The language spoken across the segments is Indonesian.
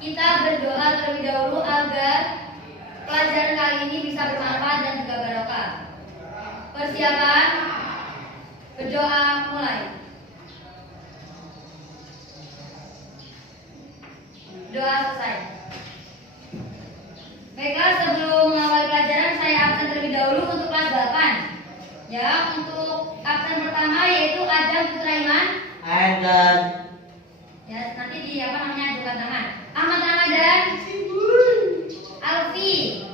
kita berdoa terlebih dahulu agar pelajaran kali ini bisa bermanfaat dan juga barokah. Persiapan, berdoa mulai. Doa selesai. Baiklah, sebelum mengawali pelajaran saya absen terlebih dahulu untuk kelas 8. Ya, untuk absen pertama yaitu Adam Putra Iman. Adam. Ya, nanti di ajukan tangan. Ahmad Ramadan. Alfi.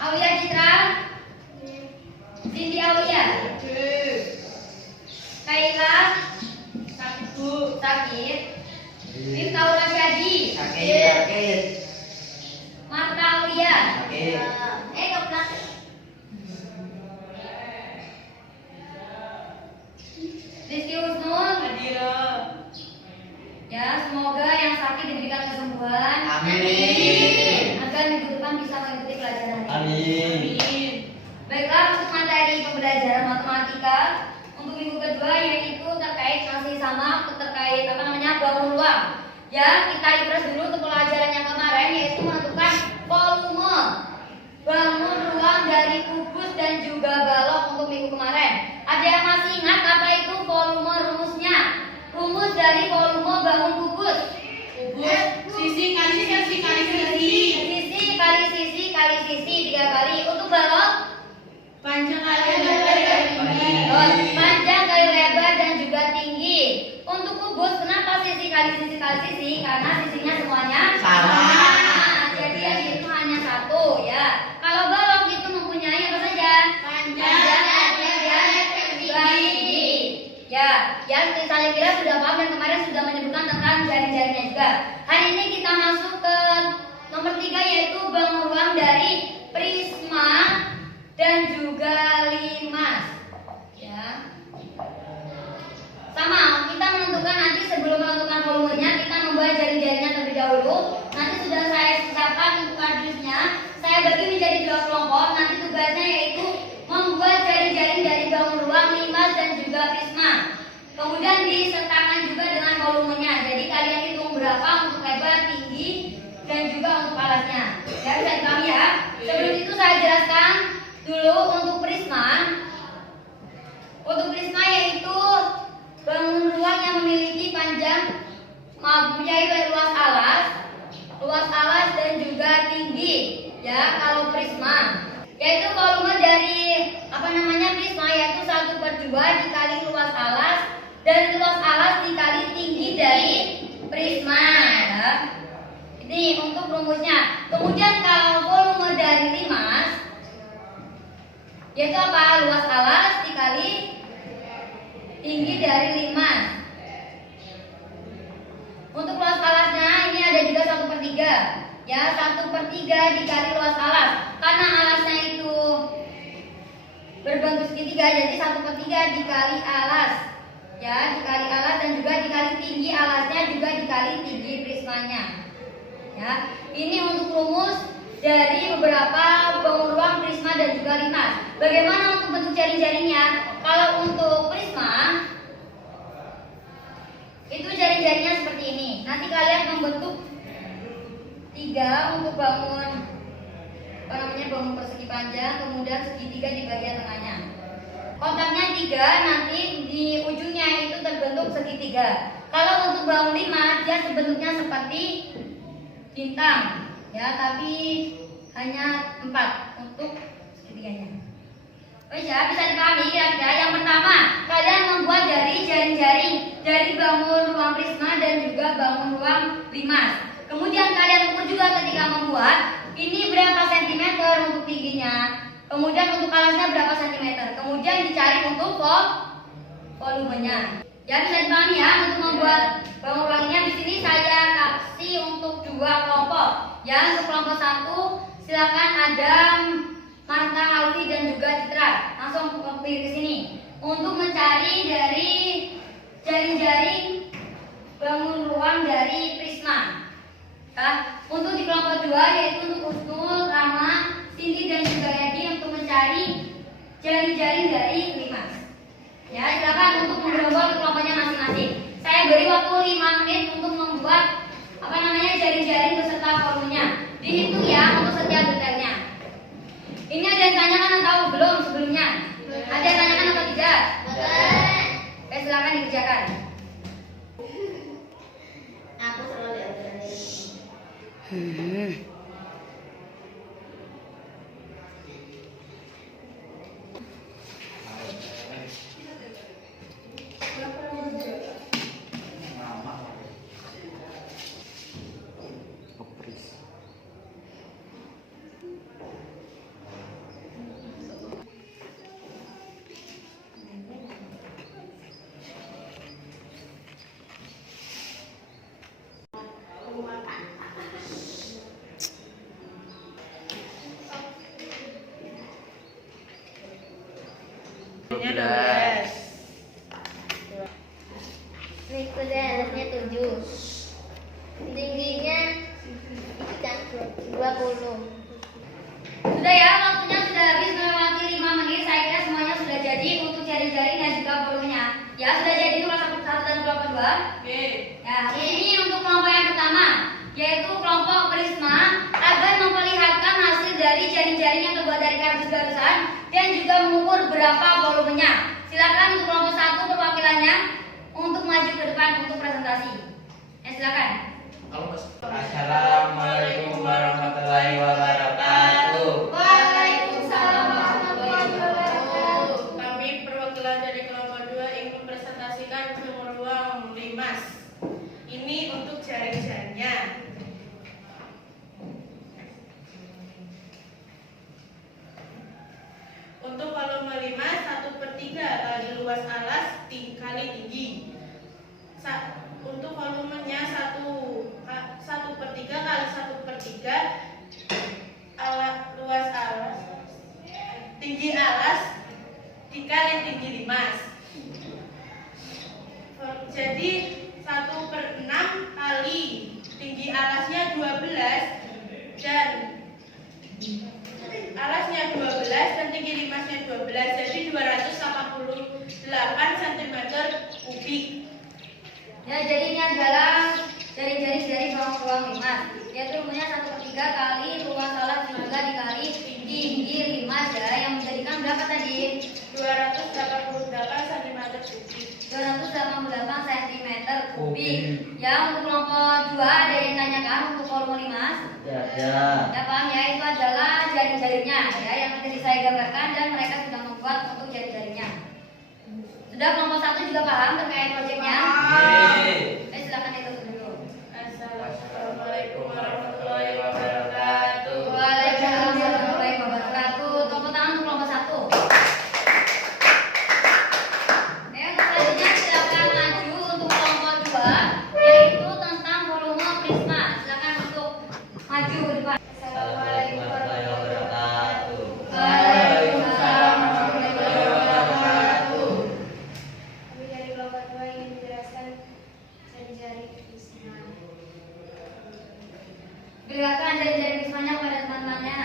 Aulia Citra. Cindy Aulia. Kaila. Sakit. Miftahul Rasyadi. Sakit. Marta Aulia. Sakit. Kebetulan. Rizky Husnul. Ya, semoga yang sakit diberikan kesembuhan. Amin. Agar minggu depan bisa mengikuti pelajaran hari ini. Amin. Baiklah, untuk materi pembelajaran matematika untuk minggu kedua yaitu terkait masih sama terkait bangun ruang. Ya, kita refresh dulu untuk pelajaran yang kemarin yaitu menentukan volume bangun ruang dari kubus dan juga balok untuk minggu kemarin. Ada yang masih ingat apa itu volume rumusnya? Rumus dari volume bangun kubus. Sisi kali sisi kali sisi. Sisi kali sisi kali sisi 3 kali. Untuk balok Panjang kali lebar kali tinggi. panjang kali lebar dan juga tinggi. Untuk kubus kenapa sisi kali sisi kali sisi? Karena sisinya semuanya Sama. Jadi yang itu hanya satu ya. Kalau balok itu mempunyai apa saja? Panjang, lebar dan tinggi. Ya, saya kira sudah paham dan kemarin sudah menyebutkan tentang jari-jarinya juga. Hari ini kita masuk ke nomor 3 yaitu bangun ruang dari prisma dan juga limas. Ya. Sama, kita menentukan nanti sebelum menentukan volumenya kita membuat jari-jarinya terlebih dahulu. Nanti sudah saya siapkan untuk kardusnya. Saya bagi menjadi 2 kelompok. Nanti tugasnya yaitu membuat jari-jari dari bangun ruang, limas dan juga prisma. Kemudian disertakan juga dengan volumenya. Jadi kalian hitung berapa untuk lebar, tinggi dan juga untuk alasnya. Ya, bisa dipahami ya. Sebelum itu saya jelaskan dulu untuk prisma. Untuk prisma yaitu bangun ruang yang memiliki mempunyai luas alas dan juga tinggi. Ya, kalau prisma yaitu volume dari prisma yaitu 1/2 dikali luas alas dan luas alas dikali tinggi dari prisma. Ya. Ini untuk rumusnya. Kemudian kalau volume dari limas yaitu apa? Luas alas dikali tinggi dari limas. Untuk luas alasnya ini ada juga 1/3. Ya, 1/3 dikali luas alas. Karena alasnya itu berbentuk segitiga, jadi 1/3 dikali alas. Ya, dikali alas dan juga dikali tinggi alasnya juga dikali tinggi prismanya. Ya, ini untuk rumus dari beberapa bangun ruang prisma dan juga limas. Bagaimana untuk bentuk jari-jarinya? Kalau untuk prisma itu jari-jarinya seperti ini. Nanti kalian membentuk 3 untuk bangun bangun persegi panjang, kemudian segitiga di bagian tengahnya. Kotaknya 3, nanti di ujungnya itu terbentuk segitiga. Kalau untuk bangun 5 dia bentuknya seperti bintang, ya, tapi hanya 4 untuk segitiganya. Ya, bisa dipahami kira-kira. Yang pertama, kalian membuat dari jari-jari dari bangun ruang prisma dan juga bangun ruang limas. Kemudian kalian ukur juga ketika membuat ini berapa sentimeter untuk tingginya, kemudian untuk alasnya berapa sentimeter, kemudian dicari untuk volumenya. Ya, bisa dipahami ya. Untuk membuat bangun ruangnya di sini saya kasih untuk 2 kelompok. Ya, untuk kelompok 1 silakan Adam, Marta, Alfi dan juga Citra. Langsung pilih ke sini untuk mencari dari jari-jari bangun ruang dari prisma. Nah, untuk di kelompok 2 yaitu untuk Husnul, Rama, Cindy dan juga Yadi untuk mencari jari-jari dari limas. Ya, silakan untuk menggerombol ke kelompoknya masing-masing. Saya beri waktu 5 menit untuk membuat 12. Berikutnya alasnya 7. Tingginya itu kan 20. Sudah ya, waktunya sudah habis melewati 5 menit. Saya kira semuanya sudah jadi untuk jari-jari dan juga volumenya. Ya, sudah jadi kelas 1 dan kelompok 2. Ya, ini untuk kelompok yang pertama, yaitu kelompok prisma, agar memperlihatkan hasil dari jari-jari yang terbuat dari kardus garusan dan juga mengukur berapa volumenya. Silakan untuk kelompok 1 perwakilannya untuk maju ke depan untuk presentasi. Silakan. Assalamualaikum warahmatullahi wabarakatuh. Waalaikumsalam warahmatullahi wabarakatuh. Kami perwakilan dari kelompok 2 ingin mempresentasikan ruang limas. Ini untuk jari-jarinya. Untuk volume limas 1/3 kali luas alas kali tinggi. Untuk volumenya 1/3 kali 1/3 luas alas tinggi alas dikali tinggi limas. Jadi 1/6 kali tinggi alasnya 12 dan alasnya 12 dan tinggi limasnya 12, jadi 288 cm kubik. Ya, jadi ini adalah jari-jari dari ruang limas, yaitu umumnya 1/3 kali luas alas juga dikali tinggi limas ya, yang menjadikan berapa tadi? 288 cm kubik. 288 cm kubik. Ya, untuk kelompok 2 ada yang tanyakan untuk volume limas? Ya. Ya, paham ya, itu adalah jari-jarinya ya, yang tadi saya gambarkan dan mereka sudah membuat untuk jari-jarinya. Sudah, kelompok 1 juga paham terkait proyeknya? Silakan ditutup dulu. Assalamualaikum warahmatullahi wabarakatuh. Waalaikumsalam warahmatullahi wabarakatuh. Tepuk tangan untuk kelompok 1. Untuk selanjutnya silakan maju untuk kelompok 2, yaitu tentang volume prisma. Silakan untuk maju ke depan. Assalamualaikum warahmatullahi wabarakatuh. Waalaikumsalam warahmatullahi wabarakatuh. Kami dari kelompok 2 ingin menjelaskan jari-jari prisma. Perlihatkan jari-jari prismanya kepada teman-temannya.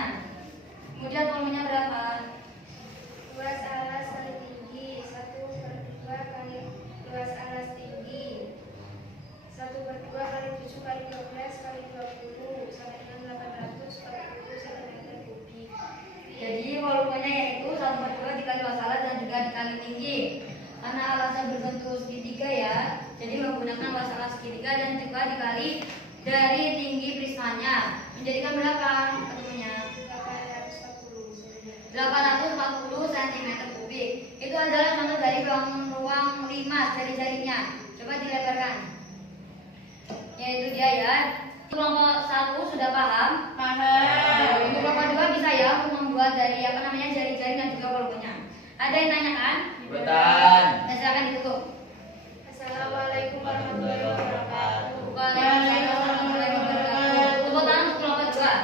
Kemudian volumenya berapa? Luas alas kali tinggi 1/2 kali luas alas tinggi 1/2 kali 7 kali 12 kali 20 sampai dengan 840 cm kubik. Jadi volumenya yaitu 1/2 dikali luas alas dan juga dikali tinggi. Karena alasnya berbentuk segitiga ya, jadi menggunakan luas alas segitiga dan juga dikali dari tinggi prismanya. Menjadikan berapa ketemunya? 840 cm kubik. Itu adalah contoh dari ruang limas jari-jarinya. Coba dilebarkan. Yaitu dia ya. Kelompok 1 sudah paham? Paham. Untuk kelompok 2 bisa ya untuk membuat dari jari-jari dan juga volumenya. Ada yang tanyakan? Ikutan. Ya, silakan ditutup. Assalamualaikum warahmatullahi wabarakatuh. Waalaikumsalam warahmatullahi wabarakatuh. Tepuk tangan untuk kelompok 2.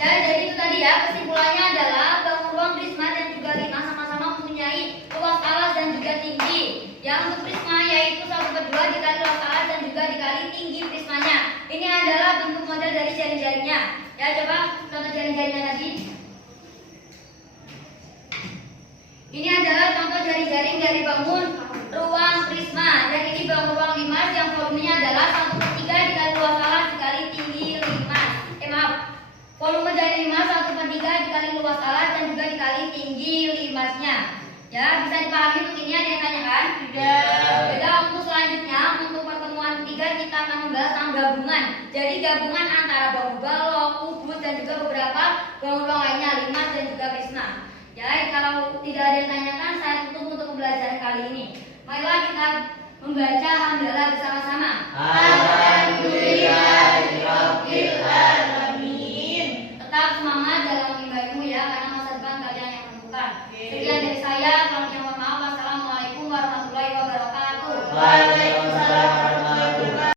Ya, jadi itu tadi ya, kesimpulannya adalah bahwa ruang prisma dan juga limas sama-sama mempunyai luas alas dan juga tinggi. Yang untuk prisma yaitu 1/2 dikali luas alas dan juga dikali tinggi prismanya. Ini adalah bentuk model dari jari-jarinya. Ya, coba contoh jari-jarinya tadi. Ini adalah contoh jari-jari dari bangun ruang prisma. Dan ini bangun ruang limas yang volumenya adalah 1/3 dikali luas alas dikali tinggi limas. Volume jari limas 1/3 dikali luas alas dan juga dikali tinggi limasnya. Ya, bisa dipahami untuk ini, ada yang tanyakan? Tidak. Beda untuk selanjutnya, untuk pertemuan 3 kita membahas tentang gabungan. Jadi gabungan antara Bahu Balok, Kubus, dan juga beberapa bangun-bangun lainnya, Limas dan juga Krisna. Jadi kalau tidak ada yang tanyakan, saya tutup untuk pembelajaran kali ini. Marilah kita membaca hamdalah bersama-sama. Alhamdulillahirabbil alamin. Tetap semangat dalam menimba ilmu ya, karena masa depan kalian yang menentukan. Sekian dari saya, kurang lebihnya mohon maaf. Wassalamualaikum warahmatullahi wabarakatuh.